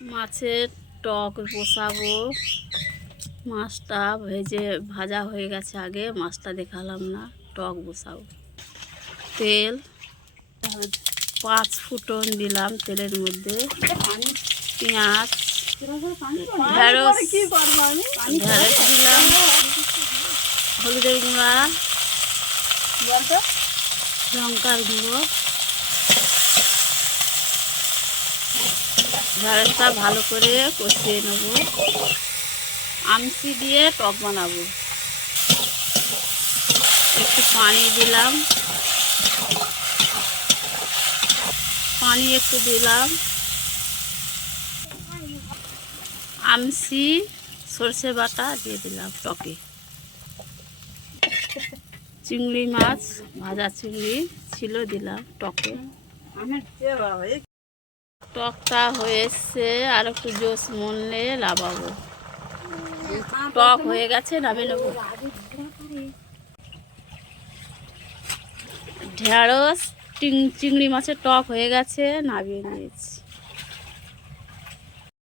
মাছের টক বসাবো। মাছটা ভাজা হয়ে গেছে, আগে মাছটা দেখালাম না। টক বসাবো। তেল 5 ফুটন দিলাম তেলের মধ্যে। পেঁয়াজ, ঢেঁড়স দিলাম, হলুদের গুঁড়া, লঙ্কার গুঁড়ো। ঢেঁড়সটা ভালো করে কষিয়ে নেব। আমসি দিয়ে টক বানাবো। একটু পানি দিলাম, একটু দিলাম। আমসি সর্ষে বাটা দিয়ে দিলাম টকে। চিংড়ি মাছ, ভাজা চিংড়ি ছিল, দিলাম টকে। টকটা হয়ে এসছে, আর একটু জোস মরলে লাগাবো। টক হয়ে গেছে, নামিয়ে নেবো। ঢেঁড়স চিংড়ি মাছের টক হয়ে গেছে, নামিয়ে নিয়েছি।